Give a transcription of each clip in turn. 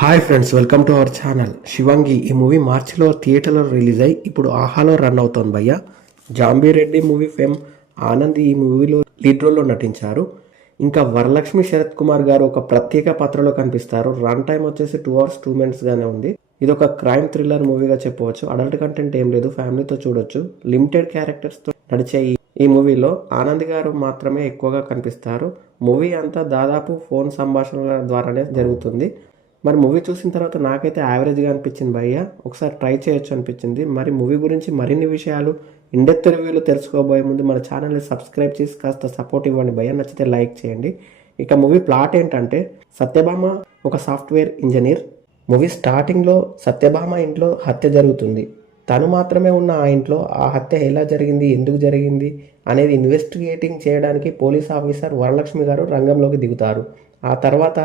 Hi friends, welcome to our channel. Shivangi ఈ movie మార్చిలో థియేటర్లో రిలీజ్ అయ్యి ఇప్పుడు ఆహాలో రన్ అవుతోంది భయ్య. జాంబీరెడ్డి మూవీ ఫేమ్ ఆనంద్ ఈ మూవీలో లీడ్ రోల్లో నటించారు. ఇంకా వరలక్ష్మి శరత్ కుమార్ గారు ఒక ప్రత్యేక పాత్రలో కనిపిస్తారు. రన్ టైం వచ్చేసి 2 hours 2 minutes గానే ఉంది. ఇది ఒక క్రైమ్ థ్రిల్లర్ మూవీగా చెప్పవచ్చు. అడల్ట్ కంటెంట్ ఏం లేదు, ఫ్యామిలీతో చూడొచ్చు. లిమిటెడ్ క్యారెక్టర్స్తో నడిచే ఈ మూవీలో ఆనంద్ గారు మాత్రమే ఎక్కువగా కనిపిస్తారు. మూవీ అంతా దాదాపు ఫోన్ సంభాషణల ద్వారానే జరుగుతుంది. మరి మూవీ చూసిన తర్వాత నాకైతే యావరేజ్గా అనిపించింది భయ్య. ఒకసారి ట్రై చేయొచ్చు అనిపించింది. మరి మూవీ గురించి మరిన్ని విషయాలు ఇండెప్త్ రివ్యూలో తెలుసుకోబోయే ముందు మన ఛానల్ని సబ్స్క్రైబ్ చేసి కాస్త సపోర్ట్ ఇవ్వండి భయ్య. నచ్చితే లైక్ చేయండి. ఇక మూవీ ప్లాట్ ఏంటంటే, సత్యభామ ఒక సాఫ్ట్వేర్ ఇంజనీర్. మూవీ స్టార్టింగ్లో సత్యభామ ఇంట్లో హత్య జరుగుతుంది. తను మాత్రమే ఉన్న ఆ ఇంట్లో ఆ హత్య ఎలా జరిగింది, ఎందుకు జరిగింది అనేది ఇన్వెస్టిగేటింగ్ చేయడానికి పోలీస్ ఆఫీసర్ వరలక్ష్మి గారు రంగంలోకి దిగుతారు. ఆ తర్వాత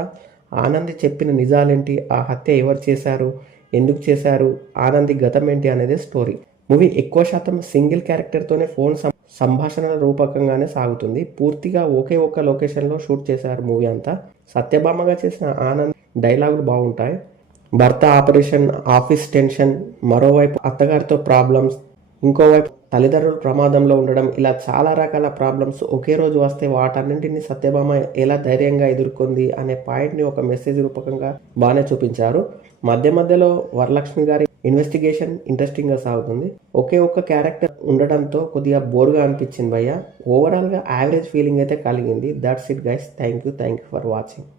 ఆనంది చెప్పిన నిజాలేంటి, ఆ హత్య ఎవరు చేశారు, ఎందుకు చేశారు, ఆనంది గతం ఏంటి అనేది స్టోరీ. మూవీ ఎక్కువ శాతం సింగిల్ క్యారెక్టర్తోనే ఫోన్ సంభాషణల రూపకంగానే సాగుతుంది. పూర్తిగా ఒకే ఒక్క లొకేషన్లో షూట్ చేశారు మూవీ అంతా. సత్యభామగా చేసిన ఆనంద్ డైలాగులు బాగుంటాయి. భర్త ఆపరేషన్, ఆఫీస్ టెన్షన్, మరోవైపు అత్తగారితో ప్రాబ్లమ్స్, ఇంకోవైపు తల్లిదండ్రులు ప్రమాదంలో ఉండడం, ఇలా చాలా రకాల ప్రాబ్లమ్స్ ఒకే రోజు వస్తే వాటన్నింటినీ సత్యభామ ఎలా ధైర్యంగా ఎదుర్కొంది అనే పాయింట్ని ఒక మెసేజ్ రూపకంగా బాగానే చూపించారు. మధ్య మధ్యలో వరలక్ష్మి గారి ఇన్వెస్టిగేషన్ ఇంట్రెస్టింగ్గా సాగుతుంది. ఒకే ఒక్క క్యారెక్టర్ ఉండడంతో కొద్దిగా బోర్గా అనిపించింది భయ్య. ఓవరాల్గా యావరేజ్ ఫీలింగ్ అయితే కలిగింది. That's it guys. Thank you for watching.